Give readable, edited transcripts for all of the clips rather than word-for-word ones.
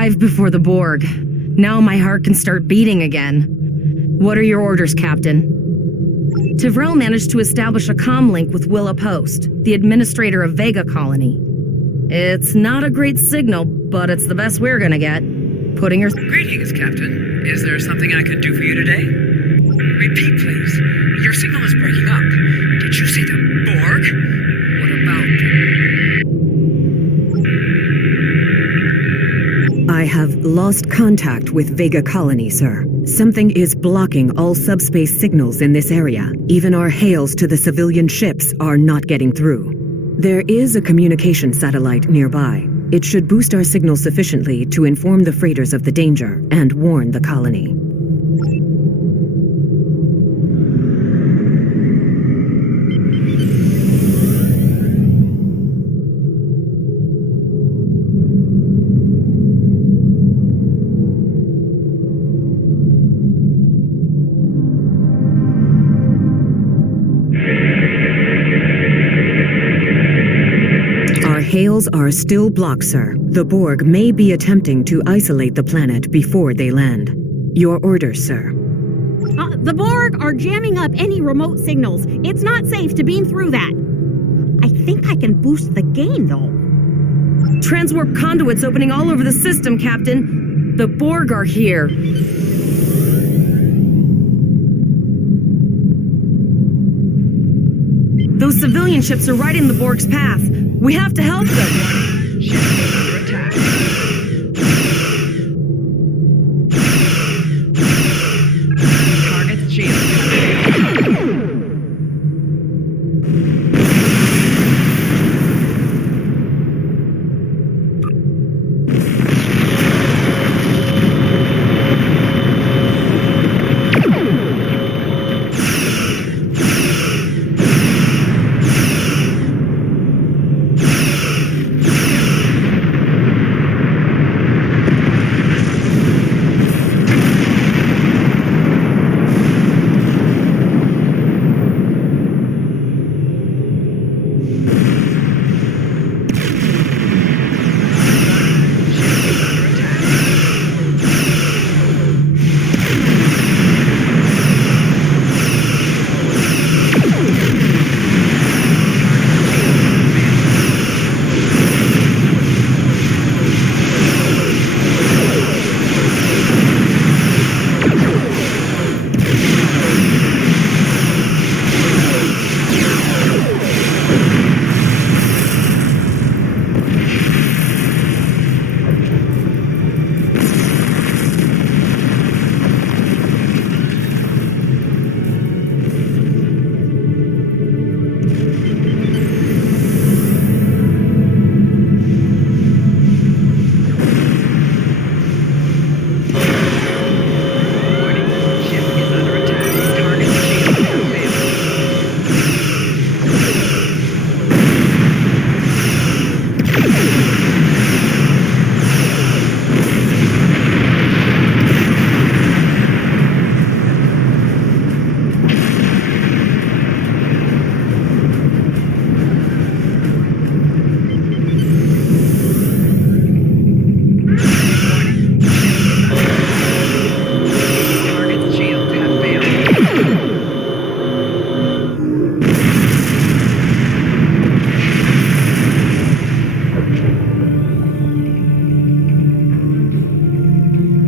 arrived before the Borg. Now my heart can start beating again. What are your orders, Captain? Tivrell managed to establish a comm link with Willa Post, the administrator of Vega colony. It's not a great signal, but it's the best we're gonna get. Putting her... Greetings, Captain. Is there something I can do for you today? Repeat, please. Your signal is breaking up. Did you say the Borg? What about them? I have lost contact with Vega colony, sir. Something is blocking all subspace signals in this area. Even our hails to the civilian ships are not getting through. There is a communication satellite nearby. It should boost our signal sufficiently to inform the freighters of the danger and warn the colony. Hails are still blocked, sir. The Borg may be attempting to isolate the planet before they land. Your orders, sir. The Borg are jamming up any remote signals. It's not safe to beam through that. I think I can boost the gain, though. Transwarp conduits opening all over the system, Captain. The Borg are here. Those civilian ships are right in the Borg's path. We have to help them. Ship is under attack. Target's shield.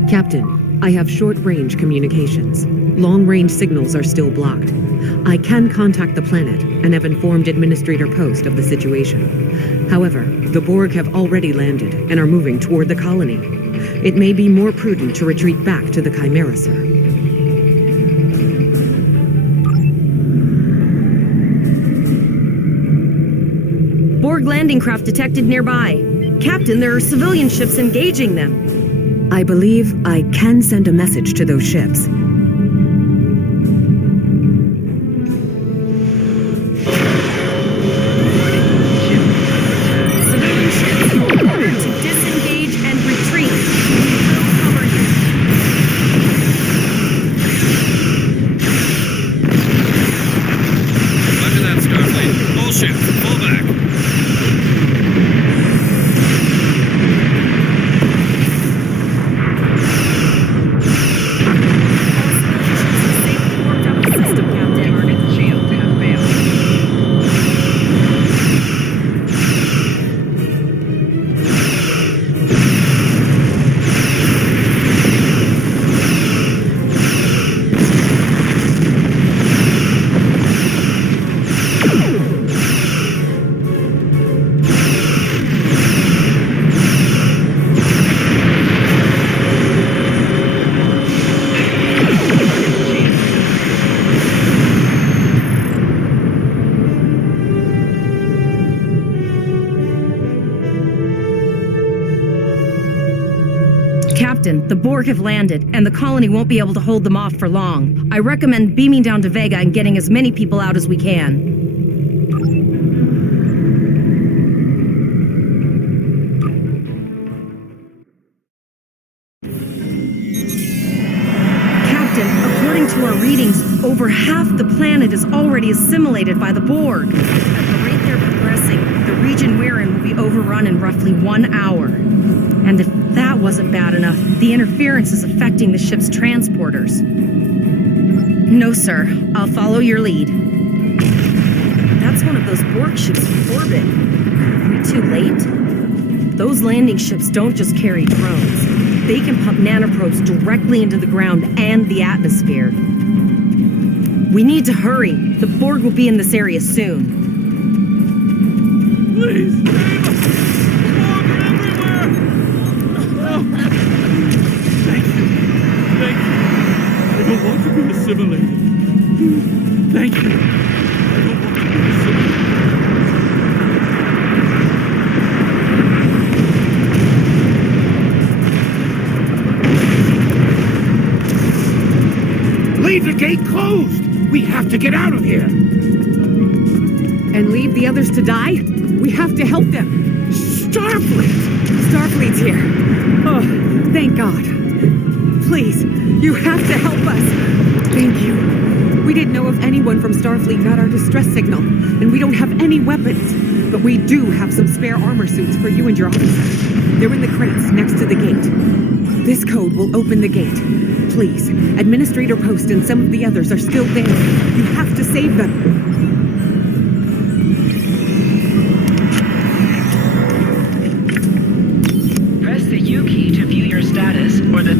Captain, I have short-range communications. Long-range signals are still blocked. I can contact the planet and have informed Administrator Post of the situation. However, the Borg have already landed and are moving toward the colony. It may be more prudent to retreat back to the Chimera, sir. Borg landing craft detected nearby. Captain, there are civilian ships engaging them. I believe I can send a message to those ships. Civilian ships are ordered to disengage and retreat. We'll cover you. Roger that, Starfleet. All ships, pull back. Captain, the Borg have landed, and the colony won't be able to hold them off for long. I recommend beaming down to Vega and getting as many people out as we can. According to our readings, over half the planet is already assimilated by the Borg. At the rate they're progressing, the region we're in will be overrun in roughly 1 hour. And if that wasn't bad enough, the interference is affecting the ship's transporters. No, sir. I'll follow your lead. That's one of those Borg ships in orbit. Are we too late? Those landing ships don't just carry drones. They can pump nanoprobes directly into the ground and the atmosphere. We need to hurry. The Borg will be in this area soon. Please, save us! Borg are everywhere! Oh. Thank you. Thank you. I don't want to be assimilated. Thank you. I don't want to be assimilated. Leave the gate closed! We have to get out of here! And leave the others to die? We have to help them. Starfleet! Starfleet's here. Oh, thank God. Please, you have to help us. Thank you. We didn't know if anyone from Starfleet got our distress signal, and we don't have any weapons. But we do have some spare armor suits for you and your officer. They're in the crates next to the gate. This code will open the gate. Please, Administrator Post and some of the others are still there. You have to save them. Press the U key to view your status or the...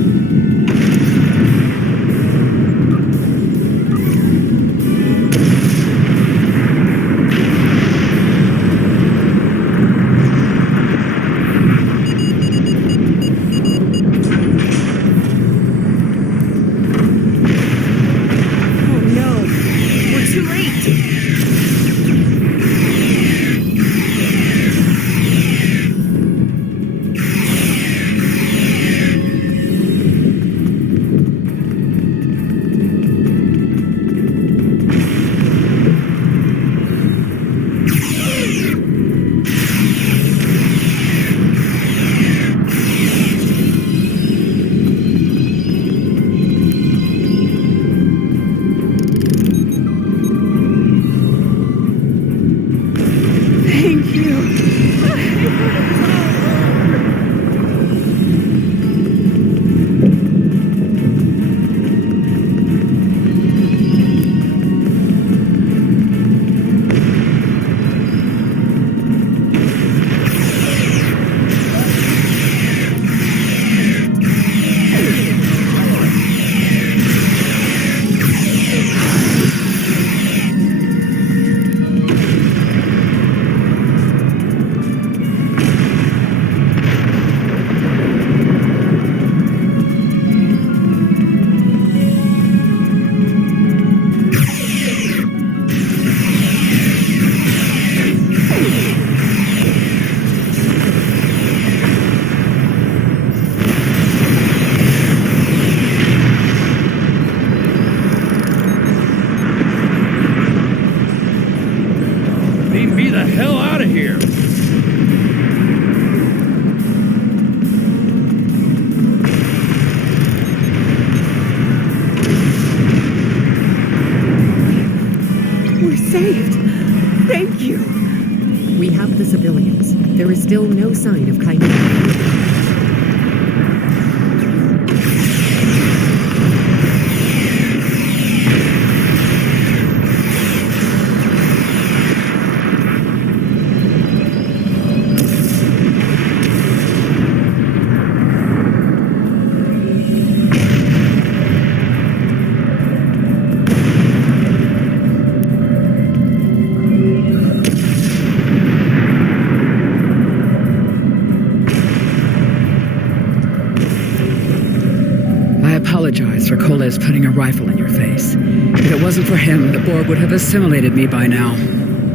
There is still no sign of Chimera. For Kole's putting a rifle in your face. If it wasn't for him, the Borg would have assimilated me by now.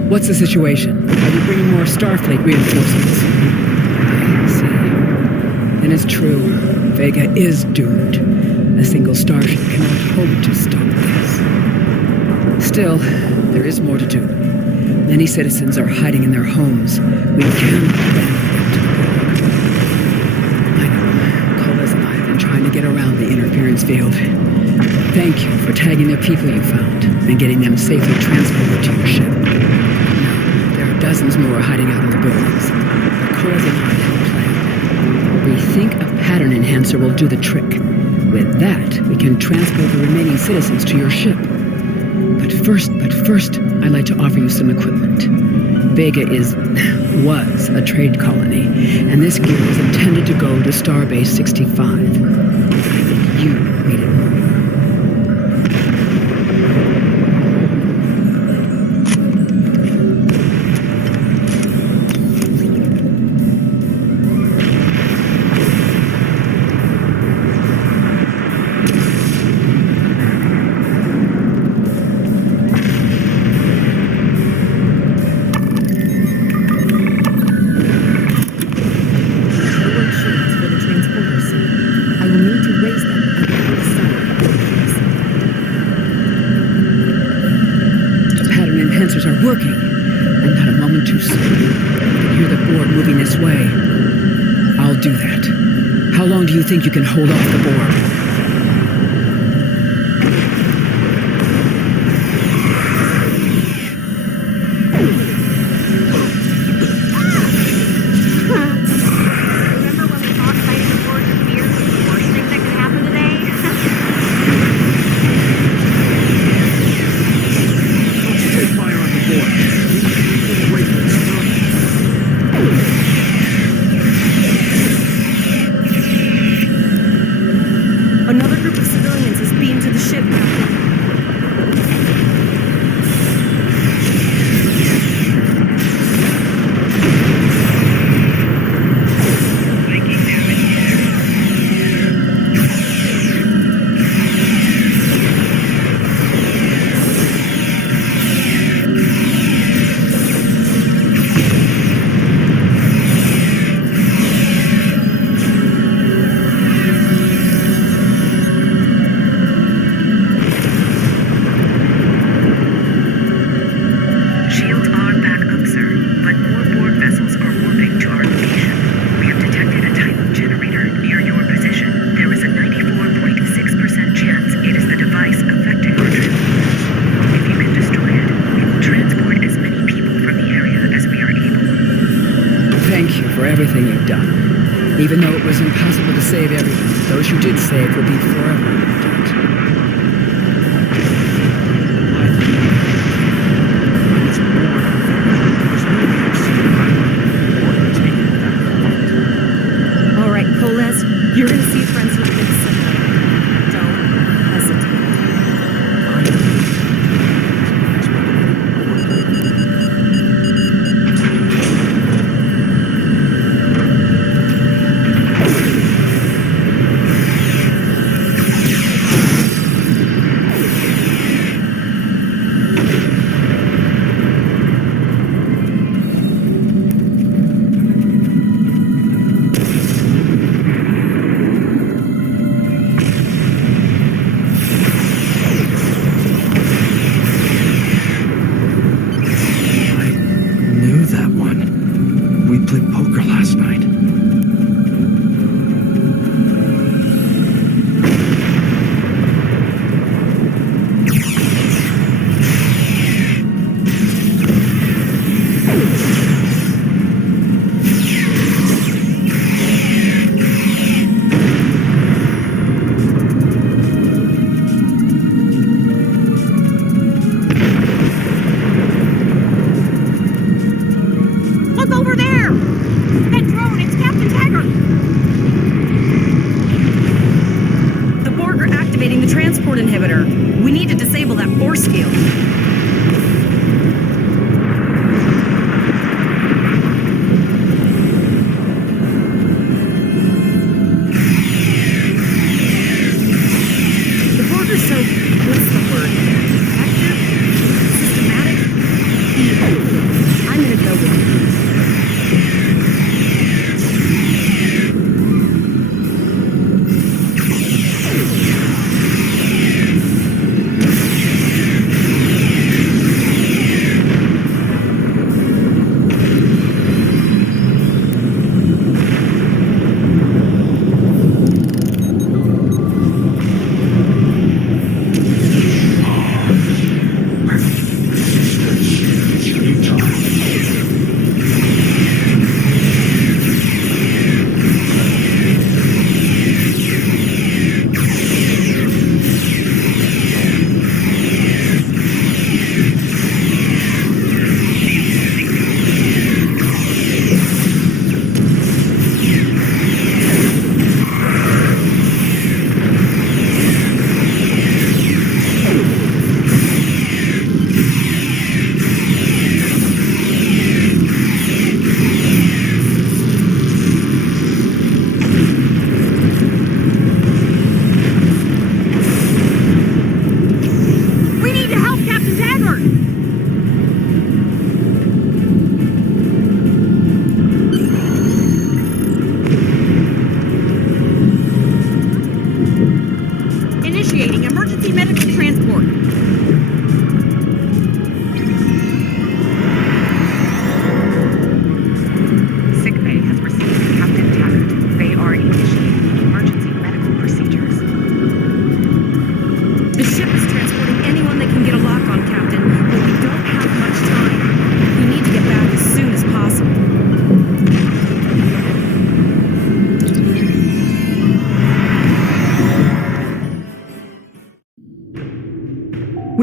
What's the situation? Are you bringing more Starfleet reinforcements? I see. And it's true, Vega is doomed. A single starship cannot hope to stop this. Still, there is more to do. Many citizens are hiding in their homes. We cannot abandon them to the Borg. I know, Colas and I have been trying to get around the interference field. Thank you for tagging the people you found and getting them safely transported to your ship. Now, there are dozens more hiding out in the buildings. But Colas and I have a plan. We think a pattern enhancer will do the trick. With that, we can transport the remaining citizens to your ship. But first, I'd like to offer you some equipment. Vega was a trade colony, and this gear is intended to go to Starbase 65. I think you need it more. Are working, and not a moment too soon. I can hear the Borg moving this way. I'll do that. How long do you think you can hold off the Borg? Everything you've done. Even though it was impossible to save everyone, those you did save will be forever dead. It's more. There's no way of seeing or taking that apart. All right, Colas, you're gonna see friends with this. Don't hesitate.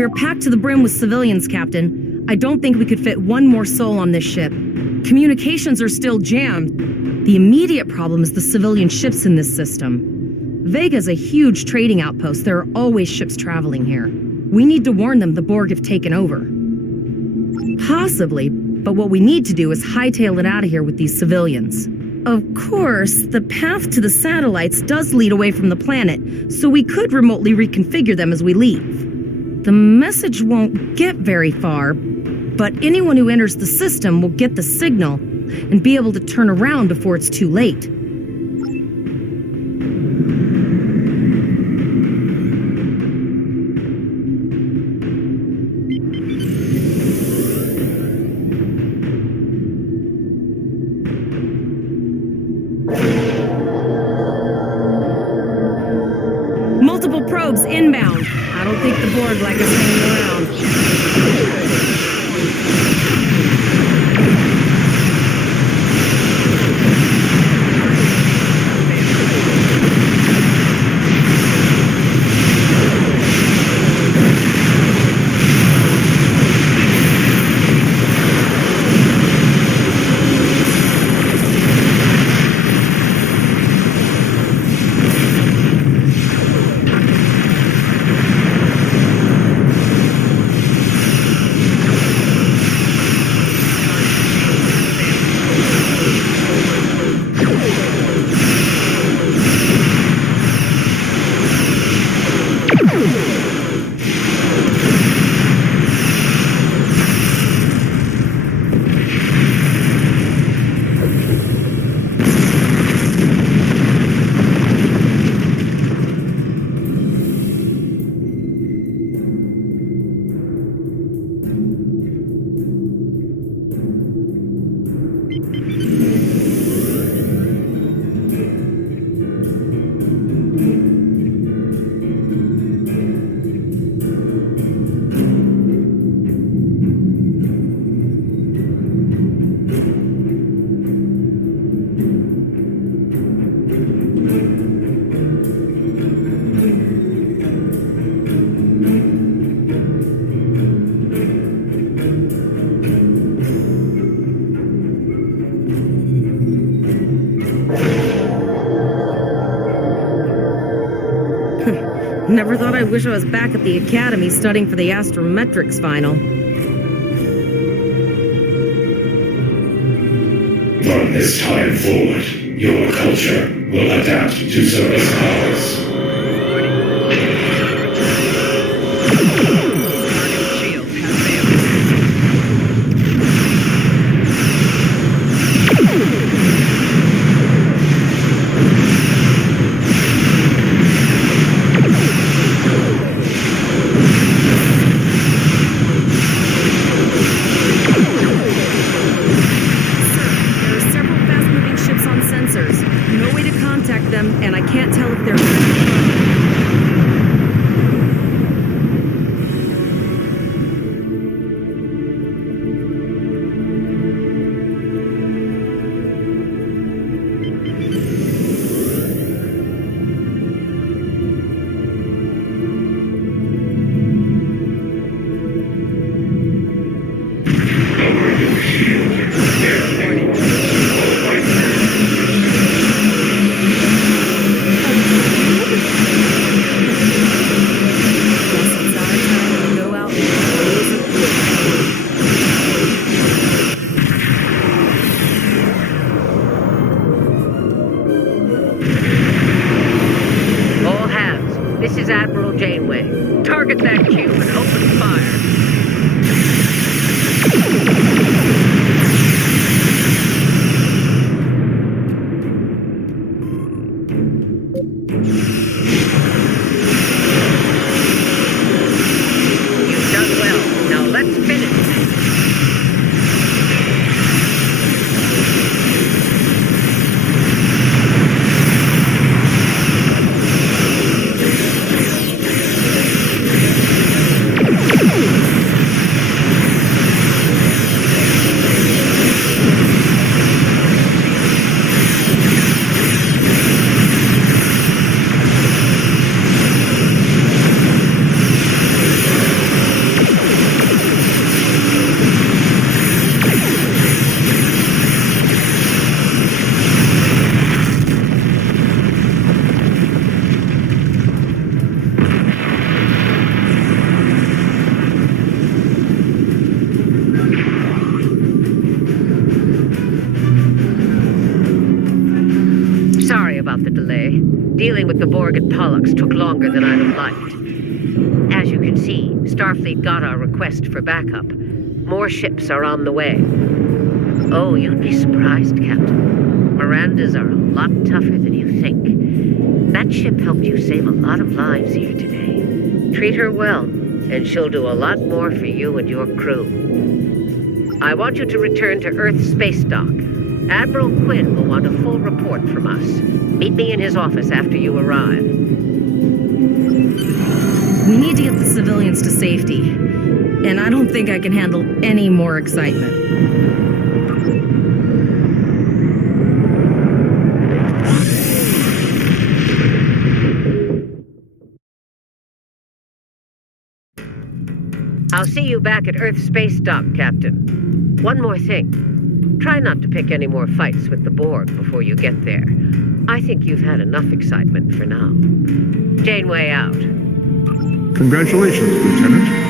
We're packed to the brim with civilians, Captain. I don't think we could fit one more soul on this ship. Communications are still jammed. The immediate problem is the civilian ships in this system. Vega's a huge trading outpost. There are always ships traveling here. We need to warn them the Borg have taken over. Possibly, but what we need to do is hightail it out of here with these civilians. Of course, the path to the satellites does lead away from the planet, so we could remotely reconfigure them as we leave. The message won't get very far, but anyone who enters the system will get the signal and be able to turn around before it's too late. Multiple probes inbound. I don't think the Borg like us hanging around. Never thought I'd wish I was back at the academy studying for the astrometrics final. From this time forward, your culture will adapt to service powers. Shield has failed. There are several fast-moving ships on sensors. No way to contact them, and I can't tell if they're... Dealing with the Borg at Pollux took longer than I'd have liked. As you can see, Starfleet got our request for backup. More ships are on the way. Oh, you'd be surprised, Captain. Mirandas are a lot tougher than you think. That ship helped you save a lot of lives here today. Treat her well, and she'll do a lot more for you and your crew. I want you to return to Earth Space Dock. Admiral Quinn will want a full report from us. Meet me in his office after you arrive. We need to get the civilians to safety, and I don't think I can handle any more excitement. I'll see you back at Earth Space Dock, Captain. One more thing. Try not to pick any more fights with the Borg before you get there. I think you've had enough excitement for now. Janeway out. Congratulations, Lieutenant.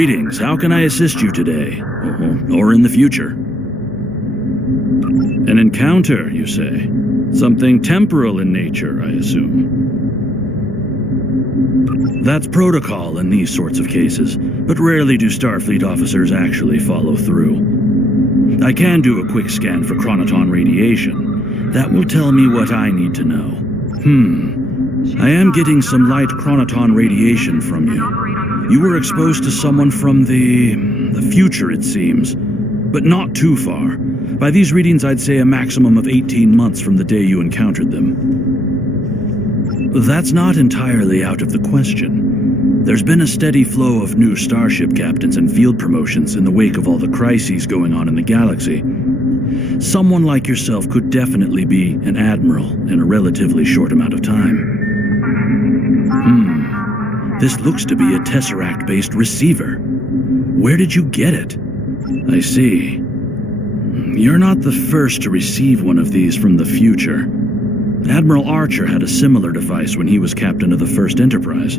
Greetings. How can I assist you today? Or in the future? An encounter, you say? Something temporal in nature, I assume. That's protocol in these sorts of cases, but rarely do Starfleet officers actually follow through. I can do a quick scan for chronoton radiation. That will tell me what I need to know. I am getting some light chronoton radiation from you. You were exposed to someone from the future, it seems, but not too far. By these readings, I'd say a maximum of 18 months from the day you encountered them. That's not entirely out of the question. There's been a steady flow of new starship captains and field promotions in the wake of all the crises going on in the galaxy. Someone like yourself could definitely be an admiral in a relatively short amount of time. This looks to be a Tesseract-based receiver. Where did you get it? I see. You're not the first to receive one of these from the future. Admiral Archer had a similar device when he was captain of the First Enterprise.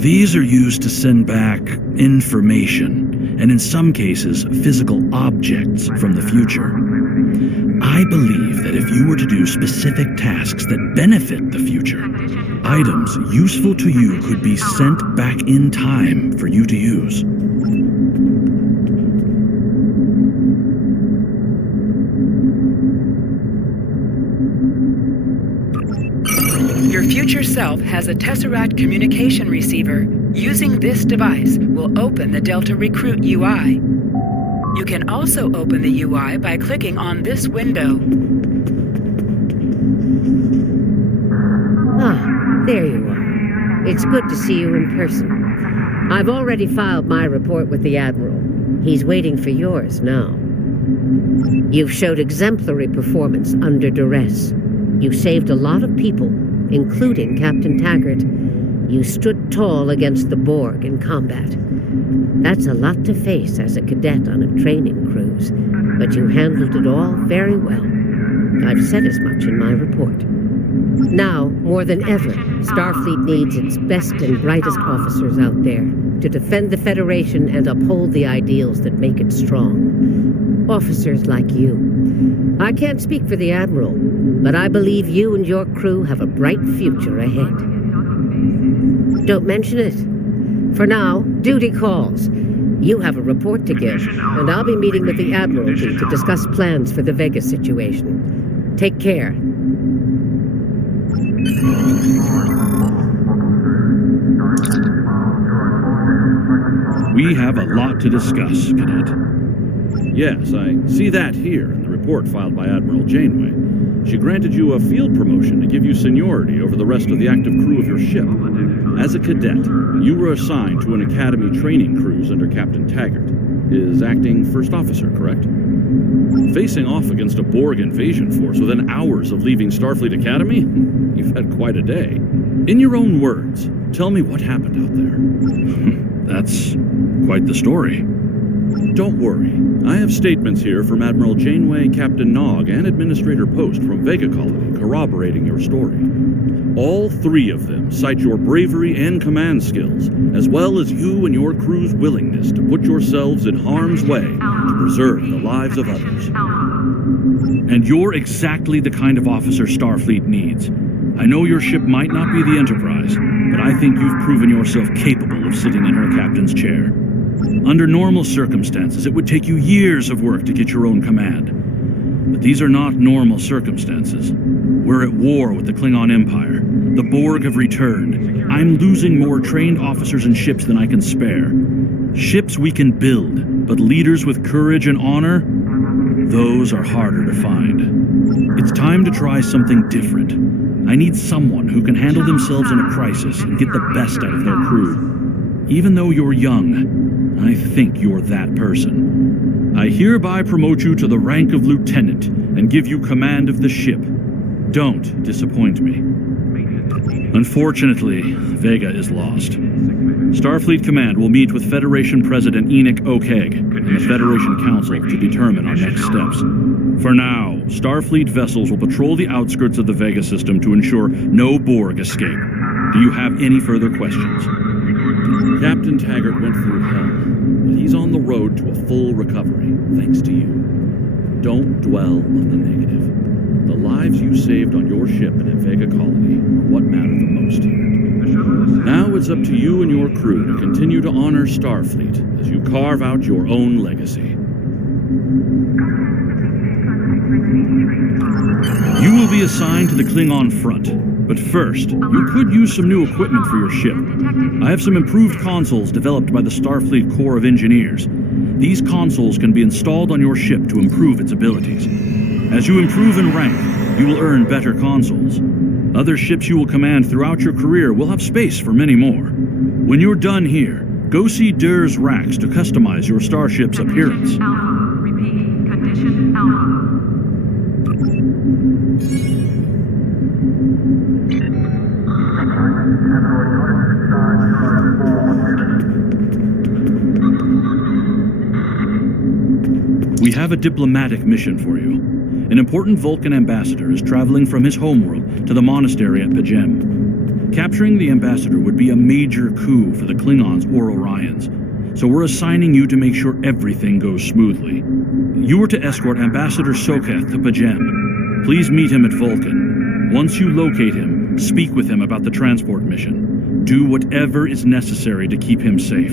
These are used to send back information, and in some cases, physical objects from the future. I believe that if you were to do specific tasks that benefit the future, items useful to you could be sent back in time for you to use. Your future self has a Tesseract communication receiver. Using this device will open the Delta Recruit UI. You can also open the UI by clicking on this window. There you are. It's good to see you in person. I've already filed my report with the Admiral. He's waiting for yours now. You've showed exemplary performance under duress. You saved a lot of people, including Captain Taggart. You stood tall against the Borg in combat. That's a lot to face as a cadet on a training cruise, but you handled it all very well. I've said as much in my report. Now, more than ever, Starfleet needs its best and brightest officers out there to defend the Federation and uphold the ideals that make it strong. Officers like you. I can't speak for the Admiral, but I believe you and your crew have a bright future ahead. Don't mention it. For now, duty calls. You have a report to give, and I'll be meeting with the Admiralty to discuss plans for the Vega situation. Take care. We have a lot to discuss, Cadet. Yes, I see that here in the report filed by Admiral Janeway. She granted you a field promotion to give you seniority over the rest of the active crew of your ship. As a cadet, you were assigned to an Academy training cruise under Captain Taggart, his acting first officer, correct? Facing off against a Borg invasion force within hours of leaving Starfleet Academy? You've had quite a day. In your own words, tell me what happened out there. That's quite the story. Don't worry. I have statements here from Admiral Janeway, Captain Nog, and Administrator Post from Vega Colony corroborating your story. All three of them cite your bravery and command skills, as well as you and your crew's willingness to put yourselves in harm's way to preserve the lives of others. And you're exactly the kind of officer Starfleet needs. I know your ship might not be the Enterprise, but I think you've proven yourself capable of sitting in her captain's chair. Under normal circumstances, it would take you years of work to get your own command. But these are not normal circumstances. We're at war with the Klingon Empire. The Borg have returned. I'm losing more trained officers and ships than I can spare. Ships we can build, but leaders with courage and honor? Those are harder to find. It's time to try something different. I need someone who can handle themselves in a crisis and get the best out of their crew. Even though you're young, I think you're that person. I hereby promote you to the rank of lieutenant and give you command of the ship. Don't disappoint me. Unfortunately, Vega is lost. Starfleet Command will meet with Federation President Enoch Okeg and the Federation Council to determine our next steps. For now, Starfleet vessels will patrol the outskirts of the Vega system to ensure no Borg escape. Do you have any further questions? Captain Taggart went through hell, but he's on the road to a full recovery, thanks to you. Don't dwell on the negative. The lives you saved on your ship and in Vega Colony are what matter the most here. Now it's up to you and your crew to continue to honor Starfleet as you carve out your own legacy. You will be assigned to the Klingon front, but first, you could use some new equipment for your ship. I have some improved consoles developed by the Starfleet Corps of Engineers. These consoles can be installed on your ship to improve its abilities. As you improve in rank, you will earn better consoles. Other ships you will command throughout your career will have space for many more. When you're done here, go see Durr's racks to customize your starship's appearance. Alpha. Repeat. Condition Alpha. We have a diplomatic mission for you. An important Vulcan ambassador is traveling from his homeworld to the monastery at Pigman. Capturing the ambassador would be a major coup for the Klingons or Orions, so we're assigning you to make sure everything goes smoothly. You are to escort Ambassador Soketh to Pigman. Please meet him at Vulcan. Once you locate him, speak with him about the transport mission. Do whatever is necessary to keep him safe.